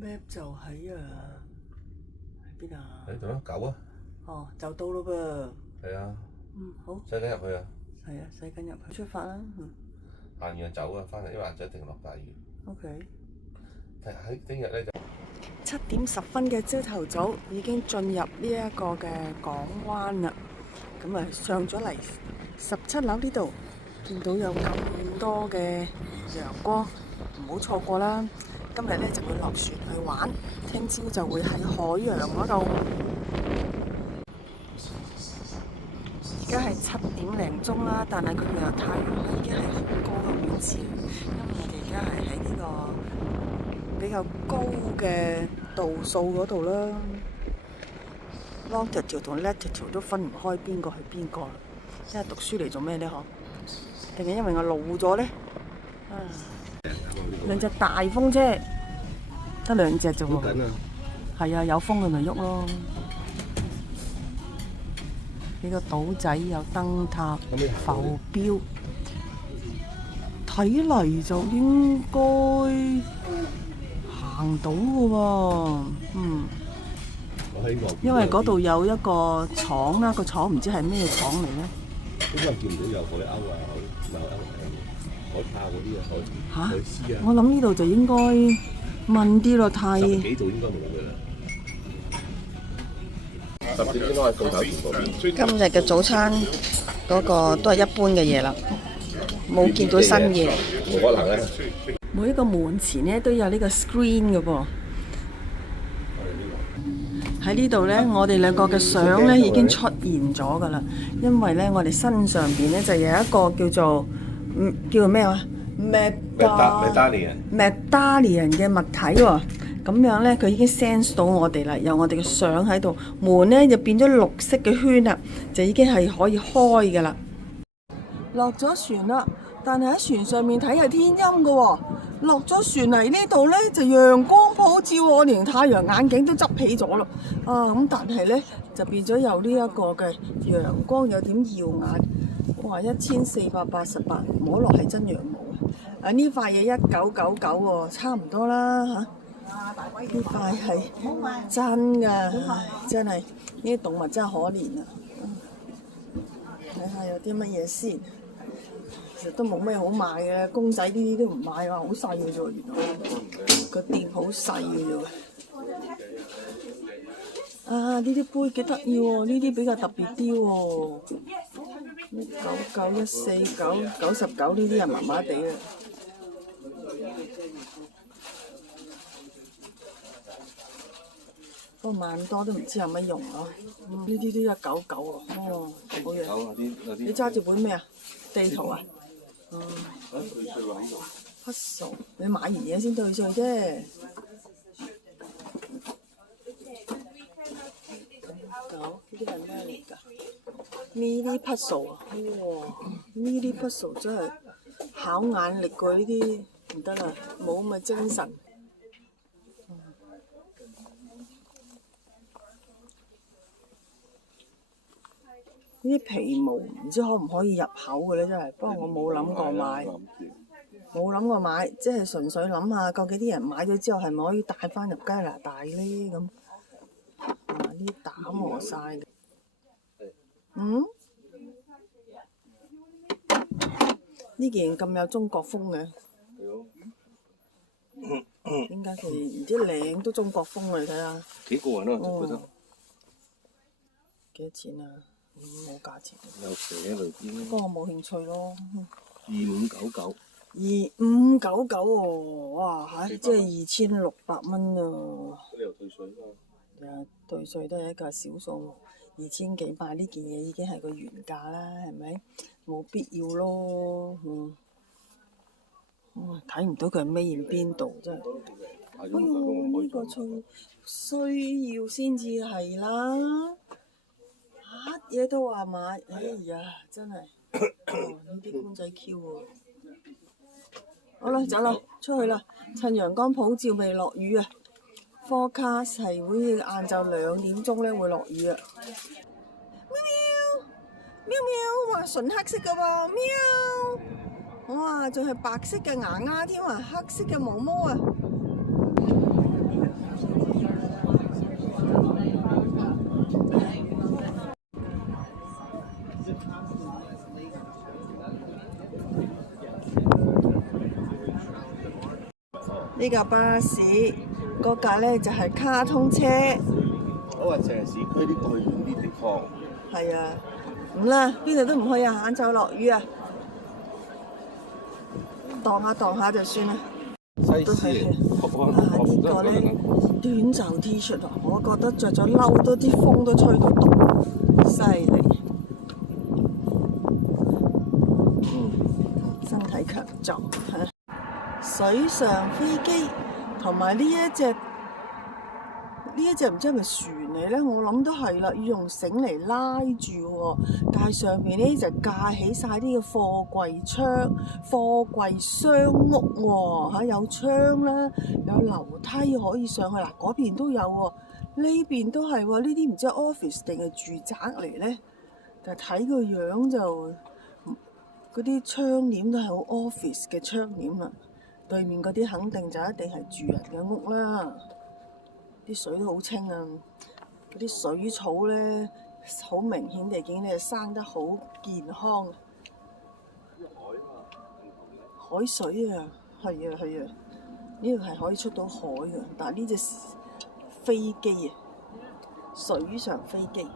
map 就喺邊啊？喺度啦，9啊。哦，就到咯噃。係啊。好。駛緊入去啊。係啊，駛緊入去出發啦。行完就走啊，翻嚟因為就一定落大雨。OK。喺聽日咧就7點10分嘅朝頭早已經進入呢一個嘅港灣啦。咁啊上咗嚟17樓呢度，見到有咁多嘅陽光，唔好錯過啦。今日咧就會落船去玩，聽朝就會喺海洋嗰度。而家係7點零鐘啦，但係佢嘅太陽已經係好高嘅位置，因為我哋而家係喺呢個比較高嘅度數嗰度啦。longitude 同 latitude 都分唔開邊個係邊個啦。因為讀書嚟做咩呢？定係因為我老咗呢？兩隻大風車，得2隻啫喎。係啊，有風佢咪喐咯。呢個島仔有燈塔、浮標，睇嚟就應該行到嘅喎。因為嗰度有一個廠啦，個廠唔知係咩廠嚟咧。應該見唔到有海鷗啊，海豹嗰啲啊，海獅啊。我諗呢度就應該問啲咯，太10幾度應該冇㗎啦。10點應該係鋪頭全部。今日嘅早餐嗰個都係一般嘅嘢啦，冇見到新嘢。冇可能咧。每一個門前咧都有呢個 screen 嘅噃。喺呢度呢，我哋兩個嘅相呢已經出現咗噶啦，因為呢，我哋身上邊呢就有一個叫做咩話？Medallion 嘅物體喎，咁樣呢，佢已經 sense 到我哋啦，有我哋嘅相喺度，門呢就變咗綠色嘅圈啦，就已經係可以開噶啦。落咗船啦，但係喺船上面睇係天陰噶喎。落咗船嚟呢度呢，就陽光普照，我連太陽眼鏡都執起咗咯。咁但係呢，就變咗有呢一個嘅陽光有點耀眼。哇，1488，唔好落係真羊毛啊！呢塊嘢1999喎，差唔多啦嚇。呢塊係真㗎，真係呢啲動物真係可憐啊！睇下有啲乜嘢先。其實都冇咩好賣嘅，公仔呢啲都唔買喎，好細嘅啫喎，原來個店好細嘅啫喎。呢啲杯幾得意喎，呢啲比較特別啲喎。199、149、99呢啲係麻麻地嘅。不過買咁多都唔知有乜用咯。呢啲都199喎，好嘢。你揸住本咩啊？地圖啊？puzzle， 你買完嘢先對稅啫。呢啲係咩嚟㗎 ？mini puzzle 啊！哇 ，mini puzzle 真係考眼力過呢啲唔得啦，冇咁嘅精神。呢啲皮毛唔知可唔可以入口嘅咧，真係。不過我冇諗過買，即係純粹諗下，究竟啲人買咗之後係咪可以帶翻入加拿大咧？咁呢啲打磨晒嘅。呢件咁有中國風嘅，點解佢唔知領都中國風啊？你睇下。幾個人咯，覺得。幾多錢啊？冇價錢。有寫裏邊。不過我冇興趣咯。2599。2599喎，哇嚇！即係2600蚊啊！你又退稅嘛？退稅都係一個小數，2000幾買呢件嘢已經係個原價啦，係咪？冇必要咯，睇唔到佢係咩邊度真係。呢個需要先至係啦，乜嘢都話買，哎呀，真係，呢啲公仔 Q 喎。好啦，走啦，出去啦，趁陽光普照未落雨啊。forecast 係會晏晝2點鐘咧會落雨啊。喵喵，哇，純黑色嘅喎，喵！哇，仲係白色嘅牙牙添啊，黑色嘅毛毛啊。呢架巴士，嗰架咧就係卡通車。我話成日市區呢個去遠啲地方。係啊，唔啦，邊度都唔去啊！晏晝落雨啊，蕩下就算啦。西都係施，呢個咧短袖 T 恤啊，我覺得着咗褸都啲風都吹到凍，犀利。身體強壯嚇。水上飛機同埋呢一隻唔知係咪船嚟咧？我諗都係啦，要用繩嚟拉住喎。但係上面咧就架起晒啲嘅貨櫃箱屋喎嚇，有窗啦，有樓梯可以上去。嗱，嗰邊都有喎，呢邊都係喎。呢啲唔知係 office 定係住宅嚟咧？但係睇個樣就嗰啲窗簾都係好 office 嘅窗簾啦。對面嗰啲肯定就一定係住人嘅屋啦。啲水都好清啊！嗰啲水草咧，好明顯地見咧生得好健康。海水啊，係啊，呢度係可以出到海嘅。但係呢隻飛機啊，水上飛機，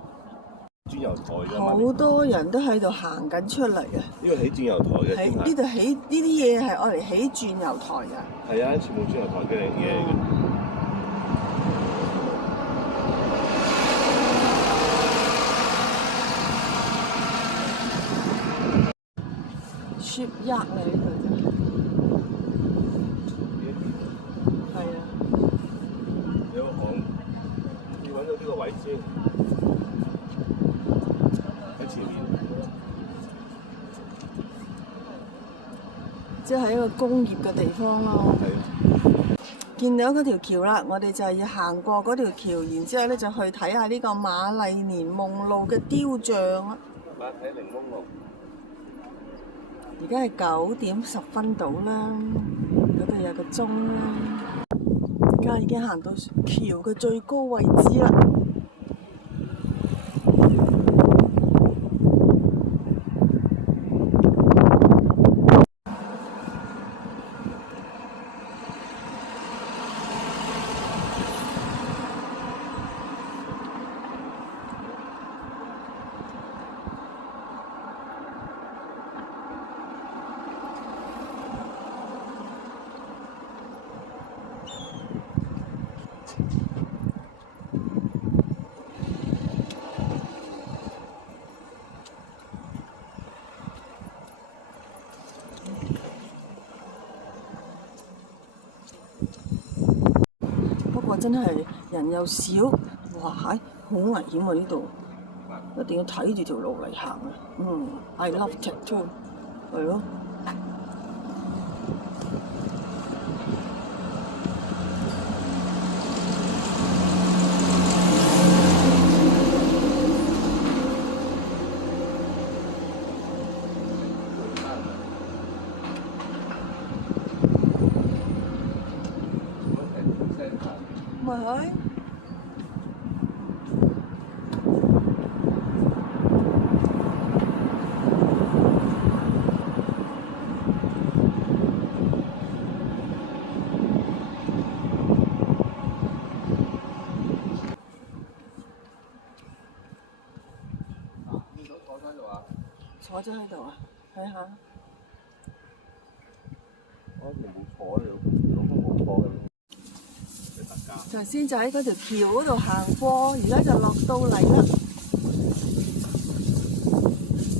轉油台㗎。好多人都喺度行緊出嚟啊！呢個起轉油台嘅。喺呢度起呢啲嘢係愛嚟起轉油台㗎。係啊，全部轉油台嘅嘢嚟嘅。shipyard 嚟呢度就係啊！有個行，要揾到呢個位先喺前面。即係一個工業嘅地方咯。見到嗰條橋啦，我哋就係要行過嗰條橋，然之後咧就去睇下呢個瑪麗蓮夢露嘅雕像啦。睇檸檬路。而家係9:10到啦，嗰度有個鐘啦。而家已經行到橋嘅最高位置啦。真係人又少，哇！好危險喎呢度，一定要睇住條路嚟行啊。I love tattoo，係咯。咪係。坐咗喺度啊，睇下。我哋冇坐嘅，老公冇坐嘅。頭先就喺嗰條橋嗰度行過，而家就落到嚟啦。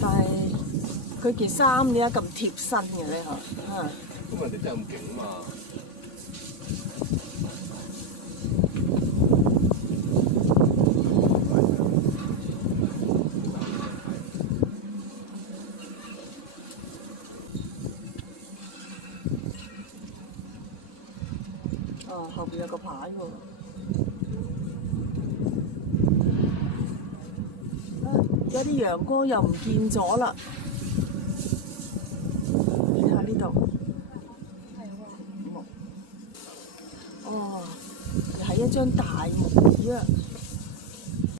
但係佢件衫點解咁貼身嘅咧？嚇，咁人哋真係咁勁啊嘛！哦，後邊有個牌喎。而家啲陽光又唔見咗啦。睇下呢度。哦，又係一張大木椅啊！